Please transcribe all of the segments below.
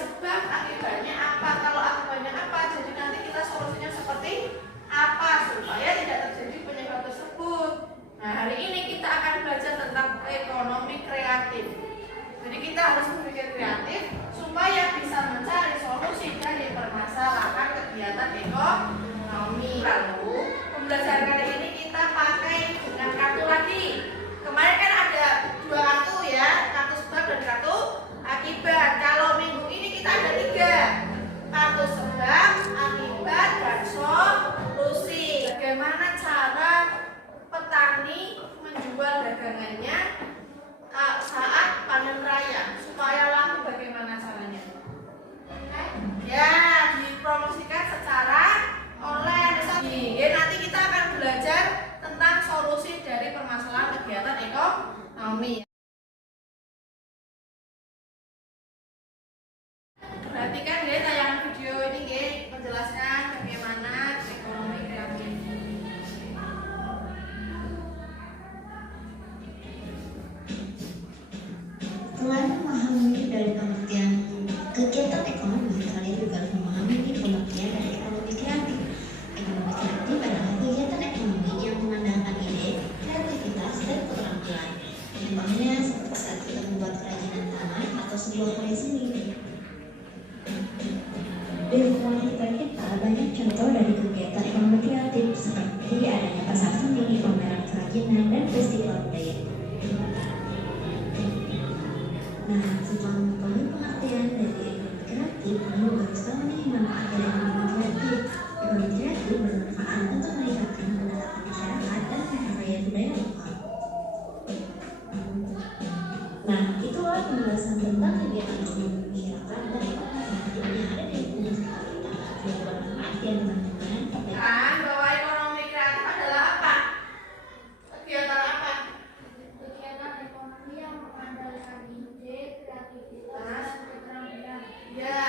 sebab akibatnya apa. Kalau akibatnya apa, jadi nanti kita solusinya seperti apa supaya tidak terjadi penyebab tersebut. Nah, hari ini kita akan belajar tentang ekonomi kreatif. Jadi kita harus berpikir kreatif supaya bisa mencari solusi dari permasalahan kegiatan ekonomi. Lalu pembelajaran kali ini kita pakai dengan kartu lagi. Kemarin kan ada 2 kartu ya, kartu sebab dan kartu akibat. Kalau minggu ini kita ada 3, kartu sebab, akibat, dan solusi. Bagaimana cara petani menjual dagangannya saat panen raya supaya laku, bagaimana caranya? Ya, dipromosikan secara online. Nanti kita akan belajar tentang solusi dari permasalahan kegiatan ekonomi. Perhatikan deh tayangan video ini menjelaskan bagaimana ekonomi kreatif. Selain memahami dari pengertian kegiatan ekonomi, kalian juga harus memahami pengertian dari ekonomi kreatif. Ekonomi kreatif adalah kegiatan ekonomi yang mengandalkan ide, kreativitas, dan keterampilan. Contohnya seperti saat kita membuat kerajinan tangan atau sebuah karya seni. Di lingkungan kita banyak contoh dari kegiatan ekonomi kreatif seperti adanya pasar seni, pameran kerajinan, dan festival budaya. Nah, setelah mengetahui pengertian dari ekonomi kreatif, kamu harus tahu nih manfaat dari ekonomi kreatif. Ekonomi kreatif bermanfaat untuk meningkatkan pendapatan masyarakat dan menghargai budaya lokal. Nah, itulah penjelasan tentang kegiatan ekonomi masyarakat dan ekonomi kreatif yang ada di lingkungan sekitar kita. Semoga bermanfaat ya teman-teman. Bahwa ekonomi kreatif adalah apa? Kegiatan apa? Kegiatan ekonomi yang mengandalkan ide, kreativitas, dan keterampilan. Ya,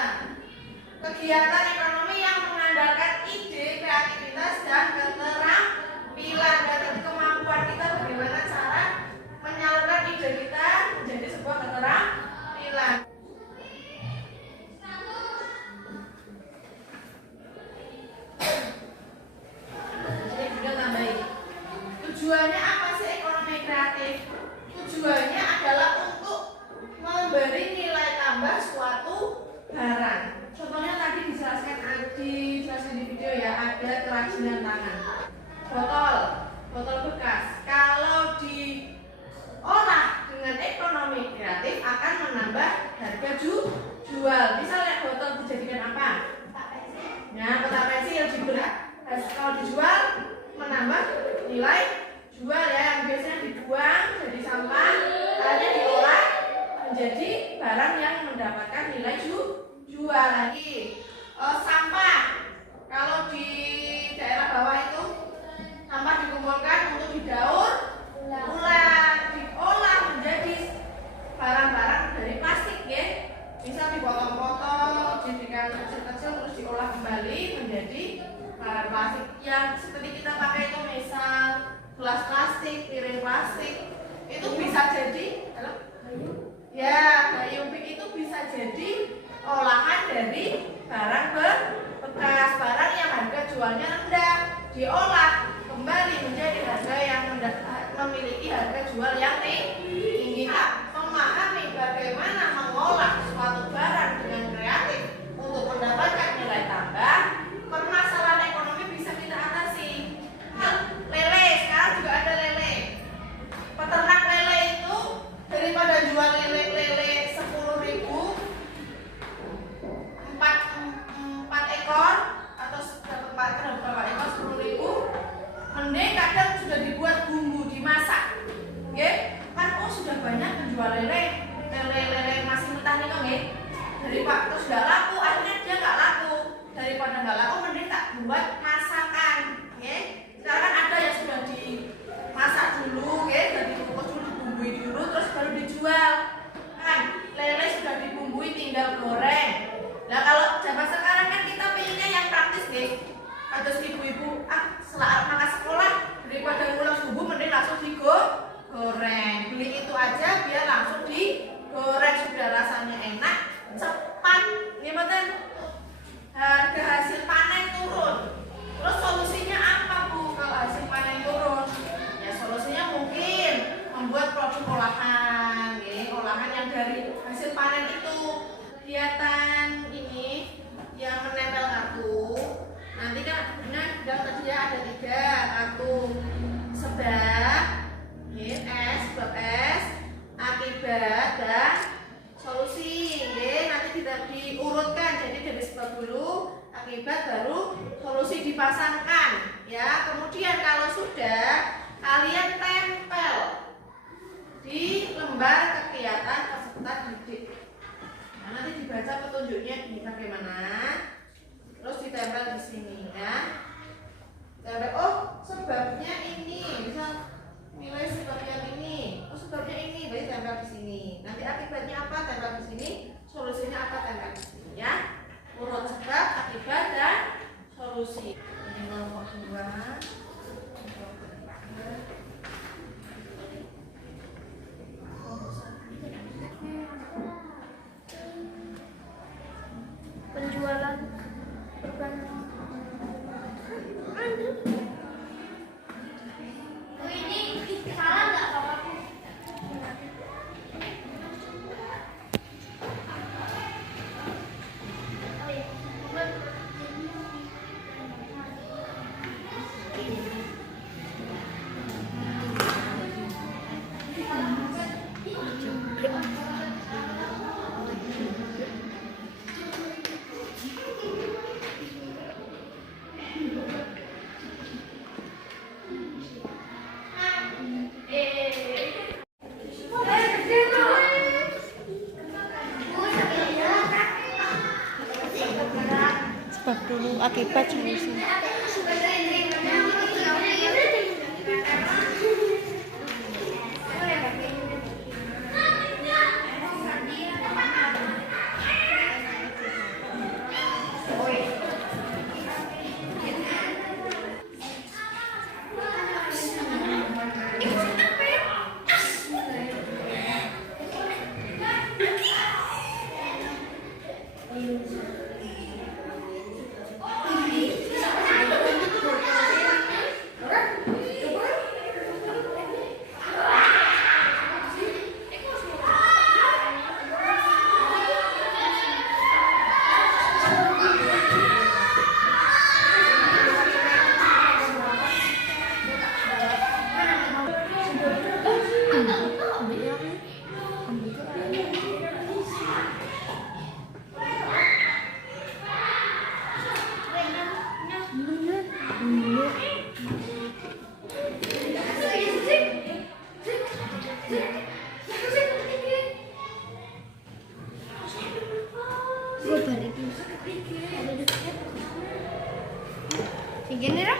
kegiatan ekonomi yang mengandalkan ide, kreativitas, dan keterampilan. Dan kemampuan kita bagaimana cara menyalurkan ide kita menjadi sebuah keterampilan. Jadi juga tambahin. Tujuannya apa sih ekonomi kreatif? Tujuannya adalah untuk memberi nilai tambah suatu barang. Contohnya tadi dijelaskan di video ya, ada kerajinan tangan, botol bekas. Kalau diolah dengan ekonomi kreatif akan menambah harga jual. Misalnya botol dijadikan apa? Nah, kotak pensil dibelah. Kalau dijual menambah nilai jual ya, yang biasanya dibuang jadi sampah, hanya diolah menjadi barang yang mendapatkan nilai jual lagi. Sampah, kalau di daerah bawah itu sampah dikumpulkan untuk didaur ulang, diolah menjadi barang-barang dari plastik ya. Bisa dipotong-potong, dijadikan kecil-kecil terus diolah kembali menjadi barang plastik yang seperti kita pakai itu, misal gelas plastik, piring plastik, itu bisa jadi ya, gayung itu bisa jadi olahan dari barang bekas, barang yang harga jualnya rendah, diolah kembali menjadi harga yang memiliki harga jual yang tinggi. Memahami bagaimana mengolah suatu barang dengan kreatif untuk mendapatkan nilai tambah, permasalahan ekonomi bisa kita atasi. Lele, sekarang juga ada lele. Peternak lele itu daripada jual lele 10.000 4 ekor atau berapa ekor 10.000, mending kadang sudah dibuat bumbu dimasak. Kan sudah banyak menjual lele masih mentah nih kan daripada terus nggak laku, akhirnya dia nggak laku. Daripada nggak laku mending tak buat masakan. Sekarang kan ada yang sudah dimasak dulu, sudah dikukus dulu, dibumbui dulu, terus baru dijual. Kan lele sudah dibumbui tinggal goreng. Nah, kalau zaman sekarang kan kita pengennya yang praktis Terus ibu-ibu setelah makan sekolah daripada ngulang bumbu mending langsung digoreng. Beli itu aja biar langsung digoreng, sudah rasanya enak, cepat diurutkan, jadi dari sebab dulu, akibat, baru solusi dipasangkan. Ya, kemudian kalau sudah, kalian tempel di lembar kegiatan peserta didik. Nah, nanti dibaca petunjuknya ini bagaimana, terus ditempel di sini ya. Tempel, oh sebabnya ini, bisa nilai sebabnya ini, oh sebabnya ini, berarti tempel di sini. Nanti akibatnya apa, tempel di sini. Solusinya apa, tempel di sini ya. Urut sebab, akibat, dan solusi. Ini kelompok 2. Penjualan ini salah nggak bapakku? Sebab dulu akibat solusi. Gini lah.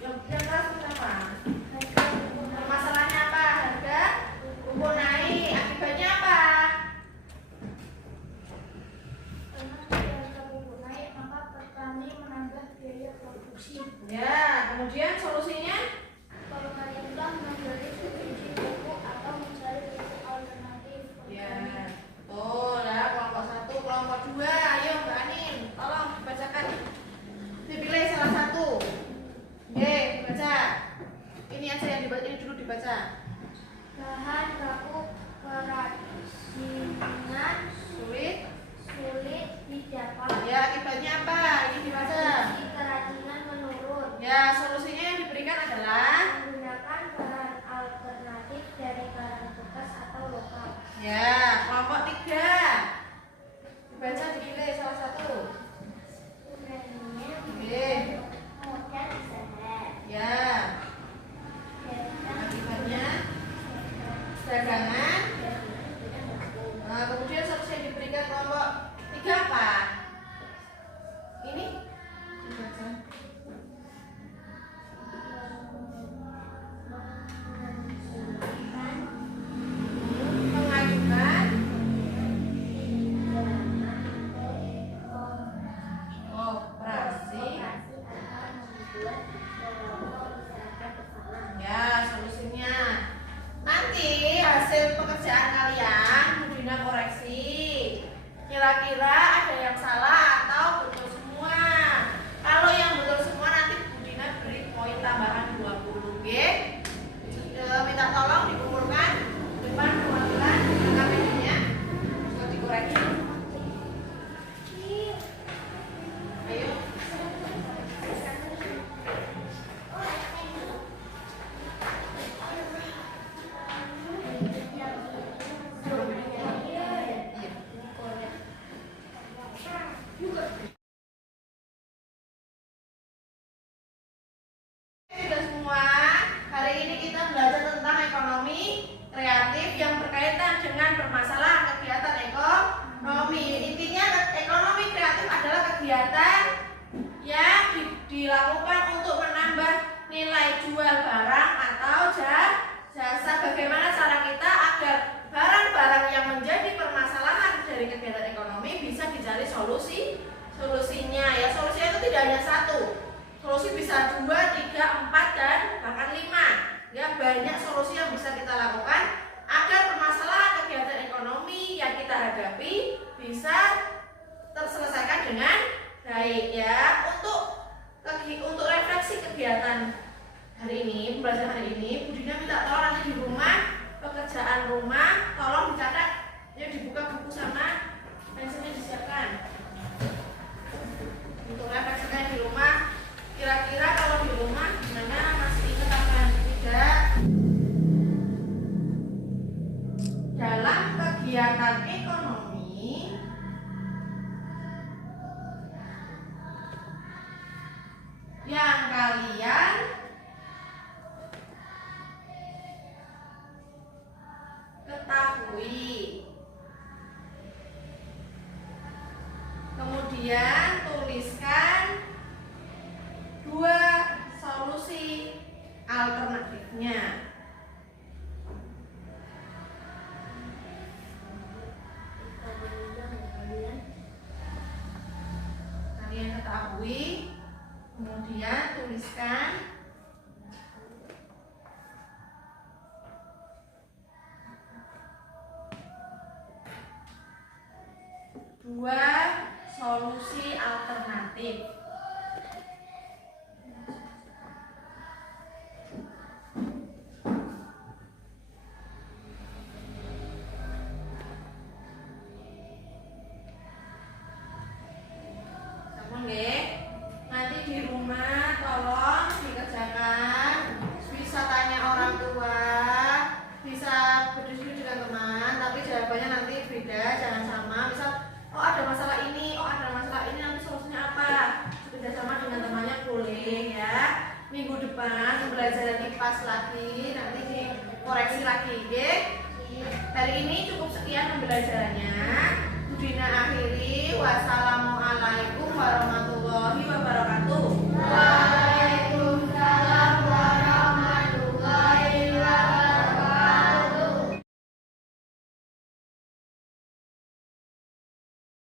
Yang keras apa? Masalahnya apa? Harga pupuk naik. Akibatnya apa? Karena harga pupuk naik, maka petani menambah biaya produksi. Ya, kemudian solusinya? Kalau kalian telah membeli subsidi pupuk atau mencari pupuk alternatif. Ya, betul ya. Kelompok 1, kelompok 2. Ayo Mbak Anin, tolong dibacakan. Dipilih salah satu. Oke, dibaca. Ini aja yang dibaca, ini dulu dibaca. Bahan baku kerajinan sulit didapat. Ya, akibatnya apa? Ini dibaca. Produksi kerajinan menurun. Ya, solusinya yang diberikan adalah Menggunakan bahan semua. Hari ini kita belajar tentang ekonomi kreatif yang berkaitan dengan permasalahan kegiatan ekonomi. Intinya ekonomi kreatif adalah kegiatan yang dilakukan untuk menambah nilai jual barang atau jasa. Bagaimana cara kita agar barang-barang yang menjadi permasalahan dari kegiatan ekonomi bisa dicari solusinya ya. Solusinya itu tidak hanya satu, solusi bisa 2, 3, 4 dan bahkan 5 ya. Banyak solusi yang bisa kita lakukan agar permasalahan kegiatan ekonomi yang kita hadapi bisa terselesaikan dengan baik ya. Untuk refleksi kegiatan hari ini, pembelajaran hari ini, Bu Dina minta tolong nanti di rumah, pekerjaan rumah tolong dicatat ya, dibuka buku sama pensilnya disiapkan untuk refleksikan di rumah. Kira-kira kalau di rumah gimana, masih ingat apa tidak? Dalam kegiatan ekonomi yang kalian ketahui, kemudian tuliskan 2 solusi alternatifnya. Kalian ketahui, kemudian tuliskan 2 solusi alternatif. Nanti di rumah tolong dikerjakan, bisa tanya orang tua, bisa berdiskusi dengan teman, tapi jawabannya nanti beda, jangan sama. Misal, oh ada masalah ini, nanti solusinya apa? Bekerja sama dengan temannya boleh ya. Minggu depan pembelajaran IPAS lagi, nanti dikoreksi lagi, oke? Hari ini cukup sekian pembelajarannya. Bu Dina akhiri. Wassalamualaikum